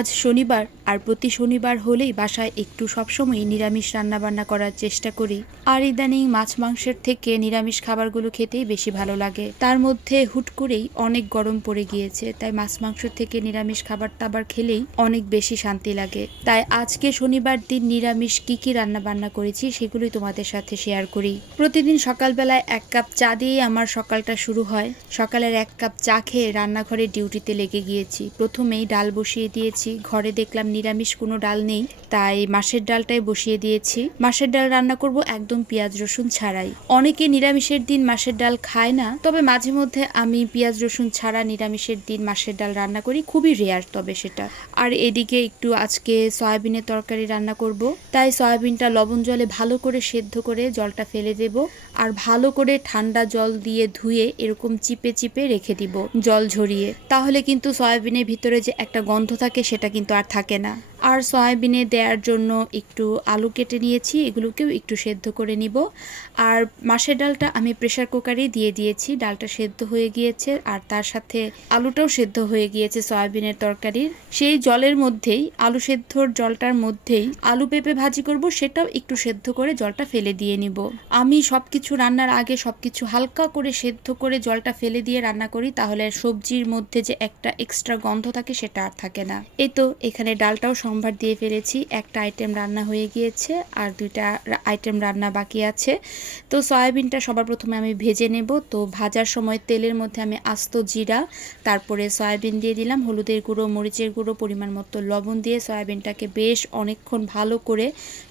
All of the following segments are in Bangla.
আজ শনিবার আর প্রতি শনিবার হলেই বাসায় একটু সবসময় নিরামিষ রান্নাবান্না করার চেষ্টা করি। আর ইদানিং মাছ মাংসের থেকে নিরামিষ খাবারগুলো খেতেই বেশি ভালো লাগে। তার মধ্যে হুট করেই অনেক গরম পড়ে গিয়েছে, তাই মাছ মাংস থেকে নিরামিষ খাবার টাবার খেলেই অনেক বেশি শান্তি লাগে। তাই আজকে শনিবার দিন নিরামিষ কি রান্না বান্না করেছি সেগুলোই তোমাদের সাথে শেয়ার করি। প্রতিদিন সকালবেলায় 1 কাপ চা দিয়ে আমার সকালটা শুরু হয়। সকালের 1 কাপ চা খেয়ে রান্নাঘরে ডিউটিতে লেগে গিয়েছি। প্রথমেই ডাল বসিয়ে দিয়েছি। ঘরে দেখলাম নিরামিষ কোনো ডাল নেই, তাই মাছের ডালটাই বসিয়ে দিয়েছি। মাছের ডাল রান্না করব একদম পেঁয়াজ রসুন ছাড়াই। অনেকে নিরামিষের দিন মাছের ডাল খায় না, তবে মাঝে মধ্যে আমি পেঁয়াজ রসুন ছাড়া নিরামিষের দিন মাছের ডাল রান্না করি, খুবই রেয়ার তবে সেটা। আর এদিকে একটু আজকে সয়াবিনের তরকারি রান্না করব, তাই সয়াবিনটা লবণ জলে ভালো করে সেদ্ধ করে জলটা ফেলে দেব। আর ভালো করে ঠান্ডা জল দিয়ে ধুয়ে এরকম চিপে চিপে রেখে দিব জল ঝরিয়ে। তাহলে কিন্তু সয়াবিনের ভিতরে যে একটা গন্ধ থাকে সেটা কিন্তু আর থাকে না। আর সয়াবিনে দেওয়ার জন্য একটু আলু কেটে নিয়েছি, এগুলোকেও একটু সেদ্ধ করে নিব। আর মাছের ডালটা আমি প্রেসার কুকারেই দিয়ে দিয়েছি, ডালটা সেদ্ধ হয়ে গিয়েছে আর তার সাথে আলুটাও সেদ্ধ হয়ে গিয়েছে সয়াবিনের তরকারির। সেই জলের মধ্যেই, আলু সেদ্ধর জলটার মধ্যেই আলু পেঁপে ভাজি করব, সেটাও একটু সেদ্ধ করে জলটা ফেলে দিয়ে নিব। আমি সবকিছু রান্নার আগে সবকিছু হালকা করে সেদ্ধ করে জলটা ফেলে দিয়ে রান্না করি, তাহলে সবজির মধ্যে যে একটা এক্সট্রা গন্ধ থাকে সেটা আর থাকে না। এই তো এখানে ডালটাও সম্ভার দিয়ে ফেলেছি। একটা আইটেম রান্না হয়ে গিয়েছে আর 2টা আইটেম রান্না বাকি আছে। তো সয়াবিনটা সবার প্রথমে আমি ভেজে নেব। তো ভাজার সময় তেলের মধ্যে আমি আস্ত জিরা, তারপরে সয়াবিন দিয়ে দিলাম, হলুদের গুঁড়ো, মরিচের গুঁড়ো, পরিমাণ মতো লবণ দিয়ে সয়াবিনটাকে বেশ অনেকক্ষণ ভালো করে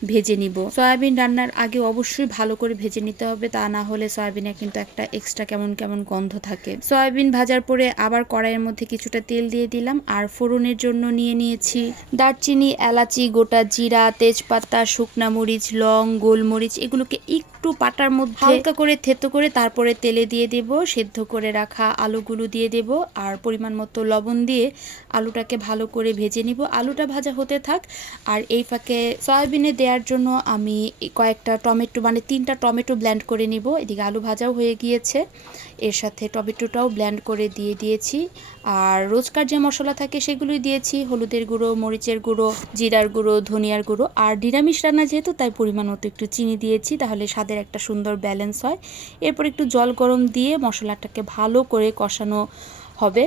ভেজে নিব। সয়াবিন রান্নার আগে অবশ্যই ভালো করে ভেজে নিতে হবে, তা না হলে সয়াবিনে কিন্তু একটা এক্সট্রা কেমন কেমন গন্ধ থাকে। সয়াবিন ভাজার পরে আবার কড়াইয়ের মধ্যে কিছুটা তেল দিয়ে দিলাম আর ফোড়নের জন্য নিয়ে নিয়েছি দারচিনি, এলাচি, গোটা জিরা, তেজপাতা, শুকনা মরিচ, লং, গোলমরিচ। এগুলোকে একটু পাটার মধ্যে হালকা করে থেতো করে তারপরে তেলে দিয়ে দেব। সেদ্ধ করে রাখা আলুগুলো দিয়ে দেব আর পরিমাণ মতো লবণ দিয়ে আলুটাকে ভালো করে ভেজে নিব। আলুটা ভাজা হতে থাক আর এই ফাঁকে সয়াবিনে দেওয়ার জন্য আমি কয়েকটা টমেটো, মানে 3টা টমেটো ব্লেন্ড করে নিব। এদিকে আলু ভাজাও হয়ে গিয়েছে, এর সাথে টমেটোটাও ব্লেন্ড করে দিয়ে দিয়েছি। আর রোজকার যে মশলা থাকে সেগুলোই দিয়েছি, হলুদের গুঁড়ো, মরিচের গুঁড়ো, জিরার গুঁড়ো, ধনিয়ার গুঁড়ো। আর নিরামিষ রান্না যেহেতু, তাই পরিমাণ মতো একটু চিনি দিয়েছি, তাহলে স্বাদের একটা সুন্দর ব্যালেন্স হয়। এরপর একটু জল গরম দিয়ে মশলাটাকে ভালো করে কষানো হবে।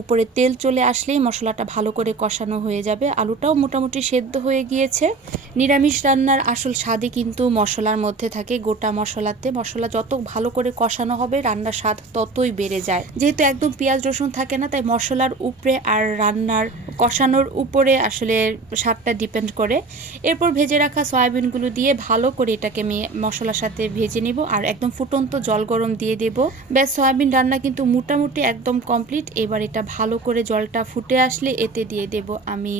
উপরে তেল চলে আসলেই মশলাটা ভালো করে কষানো হয়ে যাবে। আলুটাও মোটামুটি সেদ্ধ হয়ে গিয়েছে। নিরামিষ রান্নার আসল স্বাদই কিন্তু মশলার মধ্যে থাকে, গোটা মশলাতে। মশলা যত ভালো করে কষানো হবে রান্নার স্বাদ ততই বেড়ে যায়। যেহেতু একদম পেঁয়াজ রসুন থাকে না, তাই মশলার উপরে আর রান্নার কষানোর উপরে আসলে স্বাদটা ডিপেন্ড করে। এরপর ভেজে রাখা সয়াবিনগুলো দিয়ে ভালো করে এটাকে আমি মশলার সাথে ভেজে নিব আর একদম ফুটন্ত জল গরম দিয়ে দেব। ব্যাস, সয়াবিন রান্না কিন্তু মোটামুটি একদম কমপ্লিট। এবার এটা ভালো করে জলটা ফুটে আসলে এতে দিয়ে দেব আমি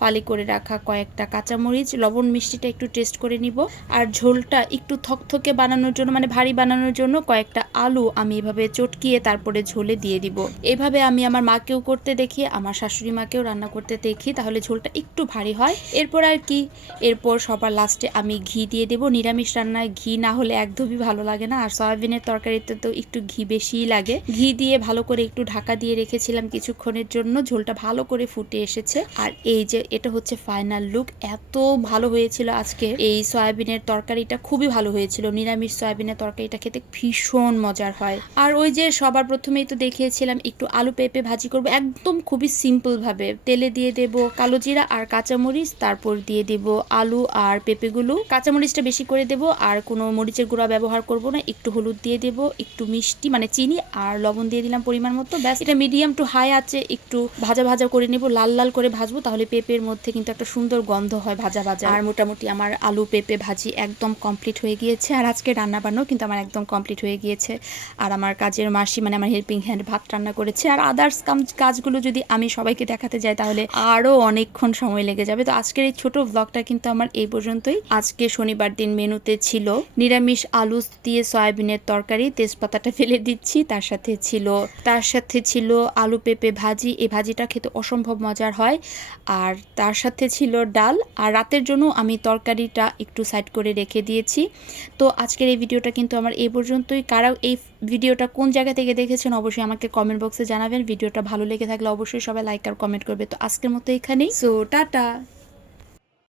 ফালি করে রাখা কয়েকটা কাঁচামরিচ। লবণ মিষ্টিটা একটু টেস্ট করে নিব। আর ঝোলটা একটু থকথকে বানানোর জন্য, মানে ভারী বানানোর জন্য কয়েকটা আলু আমি এভাবে চটকিয়ে তারপরে ঝোলে দিয়ে দিব। এভাবে আমি আমার মাকেও করতে দেখি, আমার শাশুড়ি মাকেও রান্না করতে দেখি, তাহলে ঝোলটা একটু ভারী হয়। এরপর আর কি, এরপর সবার লাস্টে আমি ঘি দিয়ে দেব। নিরামিষ রান্নায় ঘি না হলে একদমই ভালো লাগে না, আর সয়াবিনের তরকারিতে তো একটু ঘি বেশিই লাগে। ঘি দিয়ে ভালো করে একটু ঢাকা দিয়ে রেখেছিলাম কিছুক্ষণের জন্য। ঝোলটা ভালো করে ফুটে এসেছে আর এই যে এটা হচ্ছে ফাইনাল লুক। এত ভালো হয়েছিল আজকে এই সয়াবিনের তরকারিটা, খুবই ভালো হয়েছিল। নিরামিষ সয়াবিনের তরকারিটা খেতে ভীষণ মজার হয়। আর ওই যে সবার প্রথমেই তো দেখিয়েছিলাম একটু আলু পেঁপে ভাজি করব, একদম খুবই সিম্পল ভাবে। তেলে দিয়ে দেব কালো জিরা আর কাঁচামরিচ, তারপর দিয়ে দেব আলু আর পেঁপেগুলো। কাঁচামরিচটা বেশি করে দেব আর কোনো মরিচের গুঁড়া ব্যবহার করব না। একটু হলুদ দিয়ে দেব, একটু মিষ্টি মানে চিনি আর লবণ দিয়ে দিলাম পরিমাণ মতো। ব্যাস, এটা মিডিয়াম টু হাই আছে একটু ভাজা ভাজা করে নেব, লাল লাল করে ভাজবো, তাহলে পেঁপের মধ্যে কিন্তু একটা সুন্দর গন্ধ হয় ভাজা ভাজা। আর মোটামুটি আমার আলু পেঁপে ভাজি একদম কমপ্লিট হয়ে গিয়েছে। আর আজকে রান্না বান্নাও কিন্তু আমার একদম কমপ্লিট হয়ে গিয়েছে। আর আমার কাজের মাসি, মানে আমার হেল্পিং হ্যান্ড, ভাত রান্না করেছে। আর আদার্স কাজগুলো যদি আমি সবাইকে দেখাতে যাই তাহলে আরও অনেকক্ষণ সময় লেগে যাবে। তো আজকের এই ছোট ব্লগটা কিন্তু আমার এই পর্যন্তই। আজকে শনিবার দিন মেনুতে ছিল নিরামিষ আলু দিয়ে সয়াবিনের তরকারি, তেজপাতাটা ফেলে দিচ্ছি, তার সাথে ছিল আলু পেঁপে ভাজি। এই ভাজিটা খেতে অসম্ভব মজার হয়। আর তার সাথে ছিল ডাল। আর রাতের জন্য আমি তরকারিটা একটু সাইড করে রেখে দিয়েছি। তো আজকের এই ভিডিওটা কিন্তু আমার এই পর্যন্তই। কারা এই ভিডিওটা কোন জায়গা থেকে দেখেছেন অবশ্যই আমাকে কমেন্ট বক্সে জানাবেন। ভিডিওটা ভালো লেগে থাকলে অবশ্যই সবাই লাইক আর কমেন্ট করবে। তো আজকের মতো এখানেই, সো টাটা।